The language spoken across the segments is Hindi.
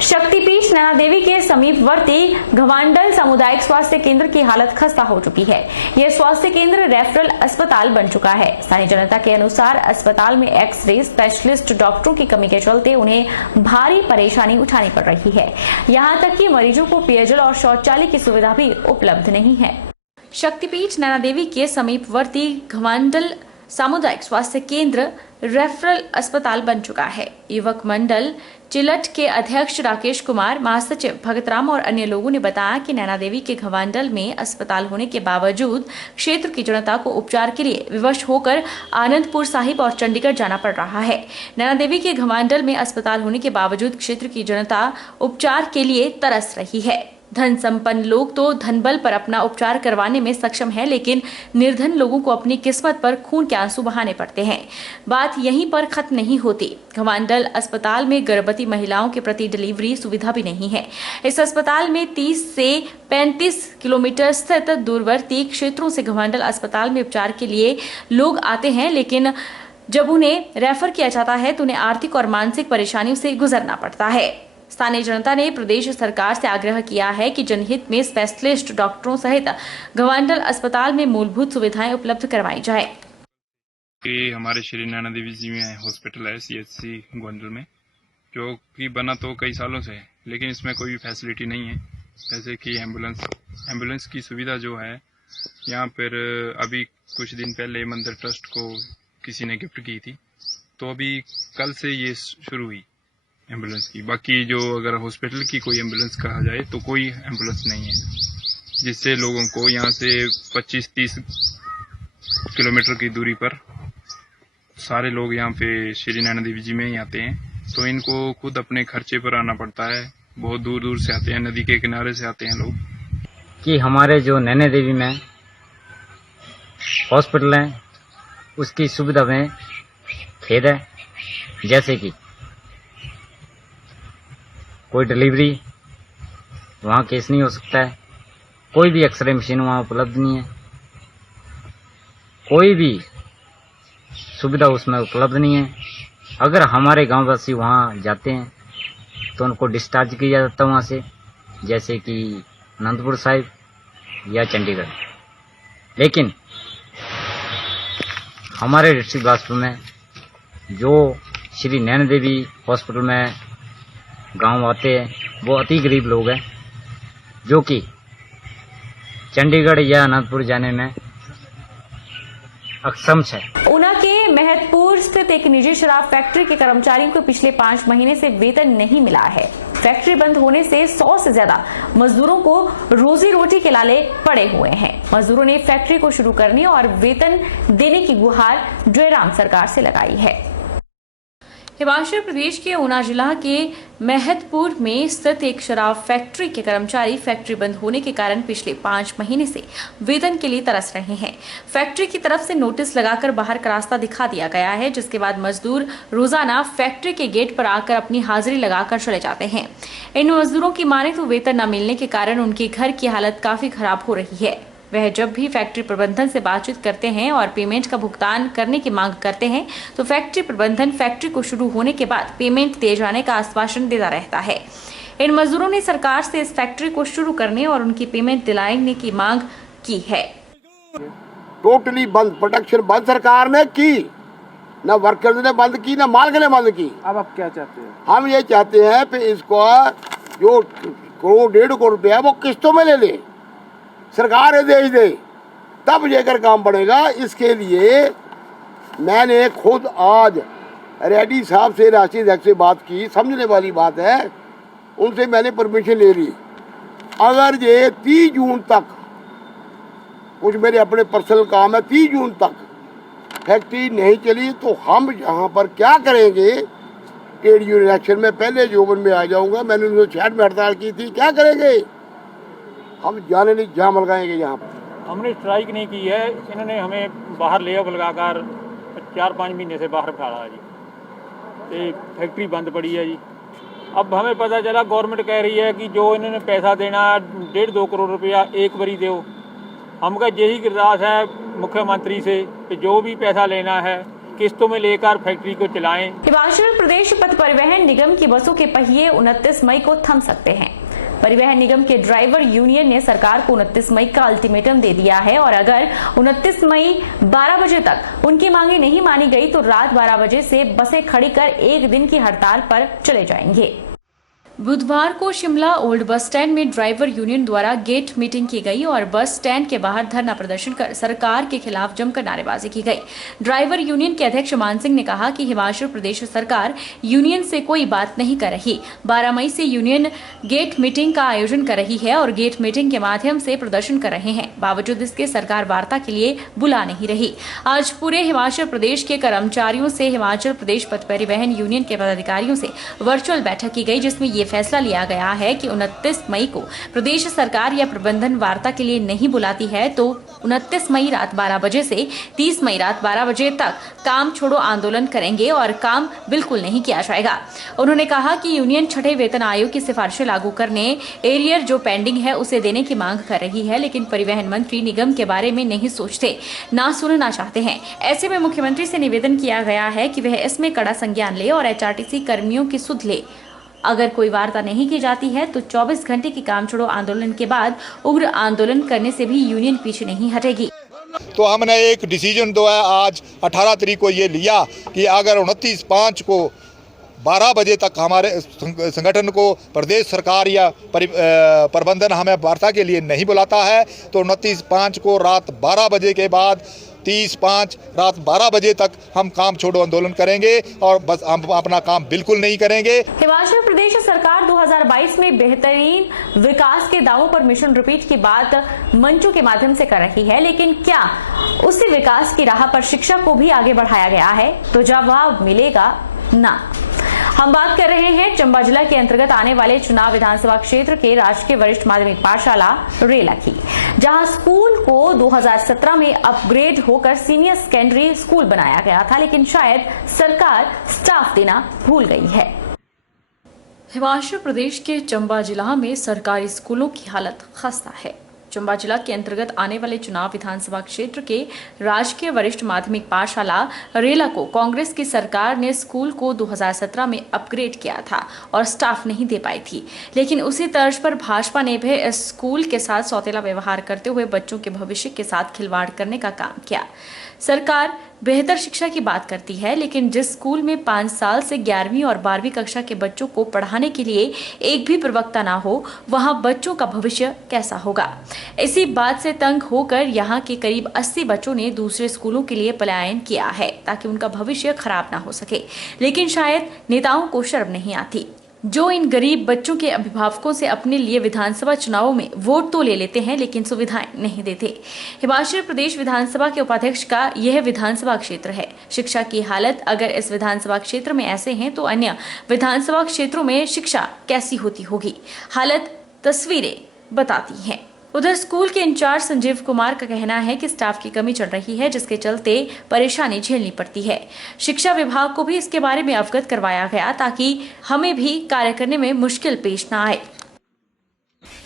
शक्तिपीठ नैना देवी के समीपवर्ती घवांडल सामुदायिक स्वास्थ्य केंद्र की हालत खस्ता हो चुकी है। यह स्वास्थ्य केंद्र रेफरल अस्पताल बन चुका है। स्थानीय जनता के अनुसार अस्पताल में एक्स-रे स्पेशलिस्ट डॉक्टरों की कमी के चलते उन्हें भारी परेशानी उठानी पड़ रही है। यहाँ तक कि मरीजों को पेयजल और शौचालय की सुविधा भी उपलब्ध नहीं है। शक्तिपीठ नैना देवी के समीपवर्ती घवांडल सामुदायिक स्वास्थ्य केंद्र रेफरल अस्पताल बन चुका है। युवक मंडल चिलट के अध्यक्ष राकेश कुमार, महासचिव भगतराम और अन्य लोगों ने बताया कि नैना देवी के घवांडल में अस्पताल होने के बावजूद क्षेत्र की जनता को उपचार के लिए विवश होकर आनंदपुर साहिब और चंडीगढ़ जाना पड़ रहा है। नैना देवी के घवांडल में अस्पताल होने के बावजूद क्षेत्र की जनता उपचार के लिए तरस रही है। धन संपन्न लोग तो धन बल पर अपना उपचार करवाने में सक्षम है, लेकिन निर्धन लोगों को अपनी किस्मत पर खून के आंसू बहाने पड़ते हैं। बात यहीं पर खत्म नहीं होती। घवांडल अस्पताल में गर्भवती महिलाओं के प्रति डिलीवरी सुविधा भी नहीं है। इस अस्पताल में 30 से 35 किलोमीटर स्थित दूरवर्ती क्षेत्रों से घवांडल अस्पताल में उपचार के लिए लोग आते हैं, लेकिन जब उन्हें रेफर किया जाता है तो उन्हें आर्थिक और मानसिक परेशानियों से गुजरना पड़ता है। स्थानीय जनता ने प्रदेश सरकार से आग्रह किया है कि जनहित में स्पेशलिस्ट डॉक्टरों सहित घवांडल अस्पताल में मूलभूत सुविधाएं उपलब्ध करवाई जाए। कि हमारे श्री नैना देवी जी में हॉस्पिटल है CHC घवांडल में, जो कि बना तो कई सालों से है, लेकिन इसमें कोई फैसिलिटी नहीं है। जैसे कि एम्बुलेंस की सुविधा जो है यहाँ पर अभी कुछ दिन पहले मंदिर ट्रस्ट को किसी ने गिफ्ट की थी, तो अभी कल से ये शुरू हुई एम्बुलेंस की। बाकी जो अगर हॉस्पिटल की कोई एम्बुलेंस कहा जाए तो कोई एम्बुलेंस नहीं है, जिससे लोगों को यहाँ से 25-30 किलोमीटर की दूरी पर सारे लोग यहाँ पे श्री नैना देवी जी में ही आते हैं, तो इनको खुद अपने खर्चे पर आना पड़ता है। बहुत दूर दूर से आते हैं, नदी के किनारे से आते हैं लोग। कि हमारे जो नैना देवी में हॉस्पिटल है उसकी सुविधा में खेद है। जैसे कि कोई डिलीवरी वहाँ केस नहीं हो सकता है, कोई भी एक्सरे मशीन वहाँ उपलब्ध नहीं है, कोई भी सुविधा उसमें उपलब्ध नहीं है। अगर हमारे गांववासी वहाँ जाते हैं तो उनको डिस्चार्ज किया जाता है वहाँ से, जैसे कि आनंदपुर साहिब या चंडीगढ़। लेकिन हमारे डिस्ट्रिक्ट बिलासपुर में जो श्री नैना देवी हॉस्पिटल में गांव आते हैं वो अति गरीब लोग हैं, जो कि चंडीगढ़ या आनंदपुर जाने में अक्षम है। ऊना के महतपुर स्थित एक निजी शराब फैक्ट्री के कर्मचारियों को पिछले 5 महीने से वेतन नहीं मिला है। फैक्ट्री बंद होने से 100 से ज्यादा मजदूरों को रोजी रोटी के लाले पड़े हुए हैं। मजदूरों ने फैक्ट्री को शुरू करने और वेतन देने की गुहार जयराम सरकार से लगाई है। हिमाचल प्रदेश के ऊना जिला के महतपुर में स्थित एक शराब फैक्ट्री के कर्मचारी फैक्ट्री बंद होने के कारण पिछले 5 महीने से वेतन के लिए तरस रहे हैं। फैक्ट्री की तरफ से नोटिस लगाकर बाहर का रास्ता दिखा दिया गया है, जिसके बाद मजदूर रोजाना फैक्ट्री के गेट पर आकर अपनी हाजिरी लगाकर चले जाते हैं। इन मजदूरों की माने तो वेतन न मिलने के कारण उनके घर की हालत काफी खराब हो रही है। वह जब भी फैक्ट्री प्रबंधन से बातचीत करते हैं और पेमेंट का भुगतान करने की मांग करते हैं तो फैक्ट्री प्रबंधन फैक्ट्री को शुरू होने के बाद पेमेंट दिए जाने का आश्वासन देता रहता है। इन मजदूरों ने सरकार से इस फैक्ट्री को शुरू करने और उनकी पेमेंट दिलाने की मांग की है। टोटली बंद, प्रोडक्शन बंद सरकार ने की, न वर्कर्स ने बंद की, न मालिक ने बंद की। अब आप क्या चाहते हैं? हम ये चाहते हैं कि इसको जो 1.5 करोड़ रुपया वो किस्तों में ले ले, सरकार आदेश दे, तब जाकर काम बढ़ेगा। इसके लिए मैंने खुद आज रेड्डी साहब से, राष्ट्रीय अध्यक्ष से बात की। समझने वाली बात है, उनसे मैंने परमिशन ले ली। अगर ये 30 जून तक, कुछ मेरे अपने पर्सनल काम है, 30 जून तक फैक्ट्री नहीं चली तो हम यहाँ पर क्या करेंगे? ट्रेड यूनियन इलेक्शन में पहले जोबन में आ जाऊँगा। मैंने 1966 में हड़ताल की थी। क्या करेंगे? हम जाने नहीं, जाम लगाएंगे यहाँ पर। हमने स्ट्राइक नहीं की है, इन्होंने हमें बाहर ले ऑफ लगाकर 4-5 महीने से बाहर बिठा रहा है जी। ये फैक्ट्री बंद पड़ी है जी। अब हमें पता चला गवर्नमेंट कह रही है कि जो इन्होंने पैसा देना 1.5-2 करोड़ रुपया एक बारी दो। हमका यही गुजारिश है मुख्यमंत्री से कि जो भी पैसा लेना है किस्तों में लेकर फैक्ट्री को चलाएं। हिमाचल प्रदेश पथ परिवहन निगम की बसों के पहिए 29 मई को थम सकते हैं। परिवहन निगम के ड्राइवर यूनियन ने सरकार को 29 मई का अल्टीमेटम दे दिया है और अगर 29 मई 12 बजे तक उनकी मांगे नहीं मानी गई तो रात 12 बजे से बसें खड़ी कर एक दिन की हड़ताल पर चले जाएंगे। बुधवार को शिमला ओल्ड बस स्टैंड में ड्राइवर यूनियन द्वारा गेट मीटिंग की गई और बस स्टैंड के बाहर धरना प्रदर्शन कर सरकार के खिलाफ जमकर नारेबाजी की गई। ड्राइवर यूनियन के अध्यक्ष मान सिंह ने कहा कि हिमाचल प्रदेश सरकार यूनियन से कोई बात नहीं कर रही। 12 मई से यूनियन गेट मीटिंग का आयोजन कर रही है और गेट मीटिंग के माध्यम से प्रदर्शन कर रहे हैं। बावजूद इसके सरकार वार्ता के लिए बुला नहीं रही। आज पूरे हिमाचल प्रदेश के कर्मचारियों से हिमाचल प्रदेश पथ परिवहन यूनियन के पदाधिकारियों से वर्चुअल बैठक की गई, जिसमें ये फैसला लिया गया है कि 29 मई को प्रदेश सरकार या प्रबंधन वार्ता के लिए नहीं बुलाती है तो 29 मई रात 12 बजे से 30 मई रात 12 बजे तक काम छोड़ो आंदोलन करेंगे और काम बिल्कुल नहीं किया जाएगा। उन्होंने कहा कि यूनियन छठे वेतन आयोग की सिफारिशें लागू करने, एरियर जो पेंडिंग है उसे देने की मांग कर रही है, लेकिन परिवहन मंत्री निगम के बारे में नहीं सोचते, ना सुनना चाहते हैं। ऐसे में मुख्यमंत्री से निवेदन किया गया है कि वह इसमें कड़ा संज्ञान ले और HRTC कर्मियों की सुध ले। अगर कोई वार्ता नहीं की जाती है तो 24 घंटे की काम छोड़ो आंदोलन के बाद उग्र आंदोलन करने से भी यूनियन पीछे नहीं हटेगी। तो हमने एक डिसीजन जो है आज 18 तारीख को ये लिया कि अगर 29/5 को 12 बजे तक हमारे संगठन को प्रदेश सरकार या प्रबंधन हमें वार्ता के लिए नहीं बुलाता है तो 29/5 को रात 12 बजे के बाद 30/5 रात 12 बजे तक हम काम छोड़ो आंदोलन करेंगे और बस हम अपना काम बिल्कुल नहीं करेंगे। हिमाचल प्रदेश सरकार 2022 में बेहतरीन विकास के दावों पर मिशन रिपीट की बात मंचों के माध्यम से कर रही है, लेकिन क्या उसी विकास की राह पर शिक्षा को भी आगे बढ़ाया गया है? तो जवाब मिलेगा ना। हम बात कर रहे हैं चंबा जिला के अंतर्गत आने वाले चुनाव विधानसभा क्षेत्र के राजकीय वरिष्ठ माध्यमिक पाठशाला रेला की, जहां स्कूल को 2017 में अपग्रेड होकर सीनियर सेकेंडरी स्कूल बनाया गया था, लेकिन शायद सरकार स्टाफ देना भूल गई है। हिमाचल प्रदेश के चंबा जिला में सरकारी स्कूलों की हालत खस्ता है। चंबा जिला के अंतर्गत आने वाले चुनाव विधानसभा क्षेत्र के राजकीय वरिष्ठ माध्यमिक पाठशाला रेला को कांग्रेस की सरकार ने स्कूल को 2017 में अपग्रेड किया था और स्टाफ नहीं दे पाई थी, लेकिन उसी तर्ज पर भाजपा ने भी इस स्कूल के साथ सौतेला व्यवहार करते हुए बच्चों के भविष्य के साथ खिलवाड़ करने का काम किया। सरकार बेहतर शिक्षा की बात करती है, लेकिन जिस स्कूल में 5 साल से 11वीं और 12वीं कक्षा के बच्चों को पढ़ाने के लिए एक भी प्रवक्ता ना हो, वहां बच्चों का भविष्य कैसा होगा? इसी बात से तंग होकर यहां के करीब 80 बच्चों ने दूसरे स्कूलों के लिए पलायन किया है ताकि उनका भविष्य खराब ना हो सके, लेकिन शायद नेताओं को शर्म नहीं आती जो इन गरीब बच्चों के अभिभावकों से अपने लिए विधानसभा चुनावों में वोट तो ले लेते हैं लेकिन सुविधाएं नहीं देते। हिमाचल प्रदेश विधानसभा के उपाध्यक्ष का यह विधानसभा क्षेत्र है। शिक्षा की हालत अगर इस विधानसभा क्षेत्र में ऐसे हैं तो अन्य विधानसभा क्षेत्रों में शिक्षा कैसी होती होगी? हालत तस्वीरें बताती हैं। उधर स्कूल के इंचार्ज संजीव कुमार का कहना है कि स्टाफ की कमी चल रही है, जिसके चलते परेशानी झेलनी पड़ती है। शिक्षा विभाग को भी इसके बारे में अवगत करवाया गया ताकि हमें भी कार्य करने में मुश्किल पेश न आए।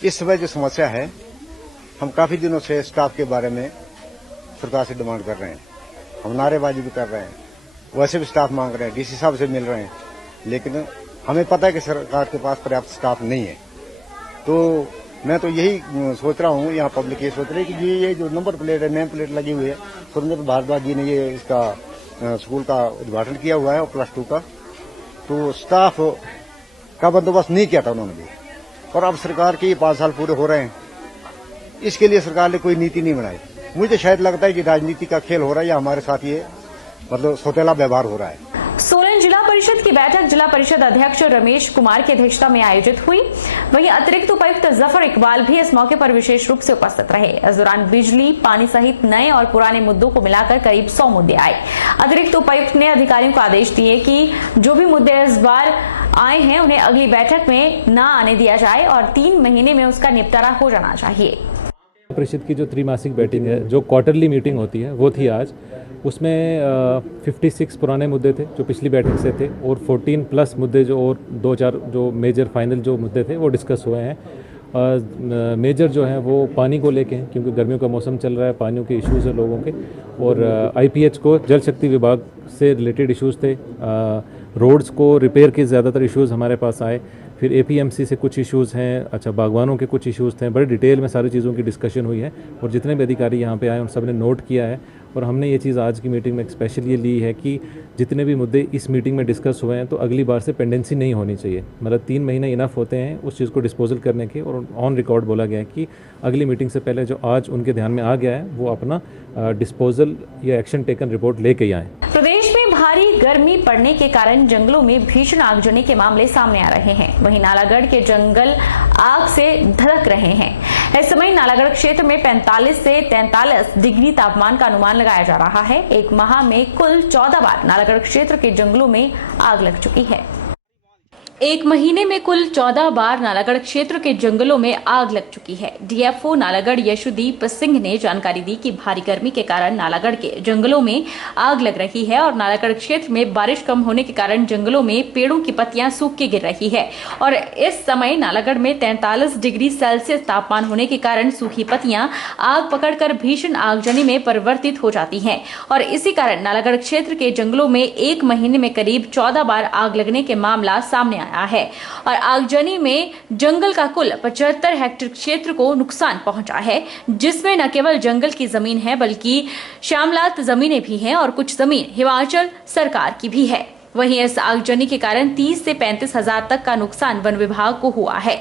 इस समय जो समस्या है, हम काफी दिनों से स्टाफ के बारे में सरकार से डिमांड कर रहे हैं, हम नारेबाजी भी कर रहे हैं, वैसे भी स्टाफ मांग रहे हैं, डीसी साहब से मिल रहे हैं, लेकिन हमें पता है कि सरकार के पास पर्याप्त स्टाफ नहीं है। तो मैं तो यही सोच रहा हूँ, यहाँ पब्लिक ये सोच रही है कि ये जो नंबर प्लेट है, नेम प्लेट लगी हुई है, सुरेंद्र भारद्वाज जी ने ये इसका स्कूल का उद्घाटन किया हुआ है और +2 का, तो स्टाफ का बंदोबस्त नहीं किया था उन्होंने भी। और अब सरकार के 5 साल पूरे हो रहे हैं, इसके लिए सरकार ने कोई नीति नहीं बनाई। मुझे शायद लगता है कि राजनीति का खेल हो रहा है या हमारे साथ ये मतलब सौतेला व्यवहार हो रहा है। सोलन जिला परिषद की बैठक जिला परिषद अध्यक्ष रमेश कुमार की अध्यक्षता में आयोजित हुई। वहीं अतिरिक्त उपायुक्त जफर इकबाल भी इस मौके पर विशेष रूप से उपस्थित रहे। इस दौरान बिजली, पानी सहित नए और पुराने मुद्दों को मिलाकर करीब 100 मुद्दे आए। अतिरिक्त उपायुक्त ने अधिकारियों को आदेश दिए कि जो भी मुद्दे इस बार आए हैं उन्हें अगली बैठक में न आने दिया जाए और 3 महीने में उसका निपटारा हो जाना चाहिए। परिषद की जो त्रैमासिक बैठक है, जो क्वार्टरली मीटिंग होती है, वो थी आज। उसमें 56 पुराने मुद्दे थे जो पिछली बैठक से थे और 14+ मुद्दे जो और 2-4 जो मेजर फाइनल जो मुद्दे थे वो डिस्कस हुए हैं। मेजर जो है वो पानी को लेके हैं, क्योंकि गर्मियों का मौसम चल रहा है, पानियों के इश्यूज़ है लोगों के, और IPH को जल शक्ति विभाग से रिलेटेड इश्यूज़ थे, रोड्स को रिपेयर के ज़्यादातर इश्यूज़ हमारे पास आए, फिर APMC से कुछ इश्यूज़ हैं, अच्छा बागवानों के कुछ इश्यूज़ थे, बड़े डिटेल में सारी चीज़ों की डिस्कशन हुई है और जितने भी अधिकारी यहाँ पे आए उन सब ने नोट किया है। और हमने ये चीज़ आज की मीटिंग में स्पेशल ये ली है कि जितने भी मुद्दे इस मीटिंग में डिस्कस हुए हैं तो अगली बार से पेंडेंसी नहीं होनी चाहिए, मतलब 3 महीने इनफ होते हैं उस चीज़ को डिस्पोजल करने के, और ऑन रिकॉर्ड बोला गया है कि अगली मीटिंग से पहले जो आज उनके ध्यान में आ गया है वो अपना डिस्पोजल या एक्शन टेकन रिपोर्ट लेके ही आएँ। प्रदेश में भारी गर्मी पड़ने के कारण जंगलों में भीषण आगजनी के मामले सामने आ रहे हैं। वहीं नालागढ़ के जंगल आग से धधक रहे हैं। इस समय नालागढ़ क्षेत्र में 45 से 43 डिग्री तापमान का अनुमान लगाया जा रहा है। एक माह में कुल 14 बार नालागढ़ क्षेत्र के जंगलों में आग लग चुकी है। एक महीने में कुल 14 बार नालागढ़ क्षेत्र के जंगलों में आग लग चुकी है। DFO नालागढ़ यशुदीप सिंह ने जानकारी दी कि भारी गर्मी के कारण नालागढ़ के जंगलों में आग लग रही है और नालागढ़ क्षेत्र में बारिश कम होने के कारण जंगलों में पेड़ों की पत्तियां सूख के गिर रही है और इस समय नालागढ़ में 43 डिग्री सेल्सियस तापमान होने के कारण सूखी पत्तियां आग पकड़कर भीषण आगजनी में परिवर्तित हो जाती हैं और इसी कारण नालागढ़ क्षेत्र के जंगलों में एक महीने में करीब 14 बार आग लगने के मामला सामने आया है और आगजनी में जंगल का कुल 75 हेक्टेयर क्षेत्र को नुकसान पहुंचा है, जिसमें न केवल जंगल की जमीन है बल्कि श्यामलात जमीनें भी हैं और कुछ जमीन हिमाचल सरकार की भी है। वहीं इस आगजनी के कारण 30 से 35 हजार तक का नुकसान वन विभाग को हुआ है।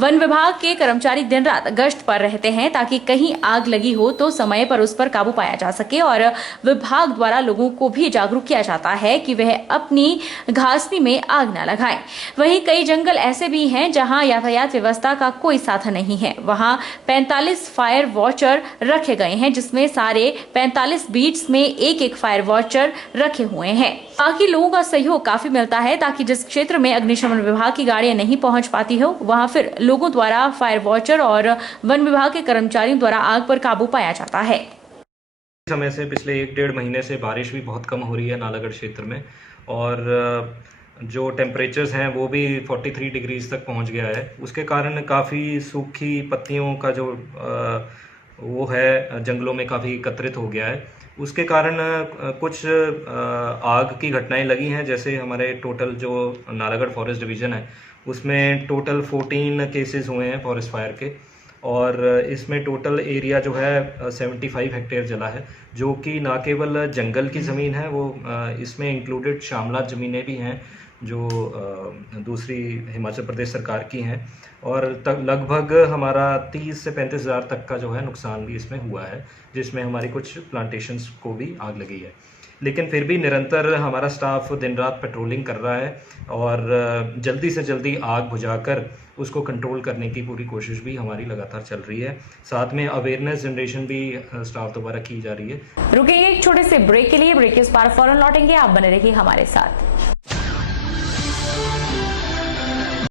वन विभाग के कर्मचारी दिन रात गश्त पर रहते हैं ताकि कहीं आग लगी हो तो समय पर उस पर काबू पाया जा सके और विभाग द्वारा लोगों को भी जागरूक किया जाता है कि वह अपनी घासनी में आग न लगाएं। वहीं कई जंगल ऐसे भी हैं जहां यातायात व्यवस्था का कोई साधन नहीं है। वहां 45 फायर वॉचर रखे गए हैं, जिसमें सारे 45 बीट्स में एक फायर वॉचर रखे हुए हैं। बाकी लोगों का सहयोग काफी मिलता है ताकि जिस क्षेत्र में अग्निशमन विभाग की गाड़ियां नहीं पहुंच पाती हो वहां फिर लोगों द्वारा फायर वॉचर और वन विभाग के कर्मचारियों द्वारा आग पर काबू पाया जाता है। समय से पिछले 1-1.5 महीने से बारिश भी बहुत कम हो रही है नालागढ़ क्षेत्र में और जो टेम्परेचर्स हैं वो भी 43 डिग्रीज तक पहुंच गया है। उसके कारण काफ़ी सूखी पत्तियों का जो वो है जंगलों में काफ़ी एकत्रित हो गया है। उसके कारण कुछ आग की घटनाएं लगी हैं, जैसे हमारे टोटल जो नालागढ़ फॉरेस्ट डिवीज़न है उसमें टोटल 14 केसेस हुए हैं फॉरेस्ट फायर के और इसमें टोटल एरिया जो है 75 हेक्टेयर जला है, जो कि ना केवल जंगल की ज़मीन है, वो इसमें इंक्लूडेड शामलात ज़मीनें भी हैं जो दूसरी हिमाचल प्रदेश सरकार की हैं और लगभग हमारा 30 से 35 हज़ार तक का जो है नुकसान भी इसमें हुआ है, जिसमें हमारी कुछ प्लांटेशंस को भी आग लगी है। लेकिन फिर भी निरंतर हमारा स्टाफ दिन रात पेट्रोलिंग कर रहा है और जल्दी से जल्दी आग बुझाकर उसको कंट्रोल करने की पूरी कोशिश भी हमारी लगातार चल रही है। साथ में अवेयरनेस जनरेशन भी स्टाफ द्वारा की जा रही है। रुकेंगे एक छोटे से ब्रेक के लिए। ब्रेक के उस पार फौरन लौटेंगे, आप बने रहिए हमारे साथ।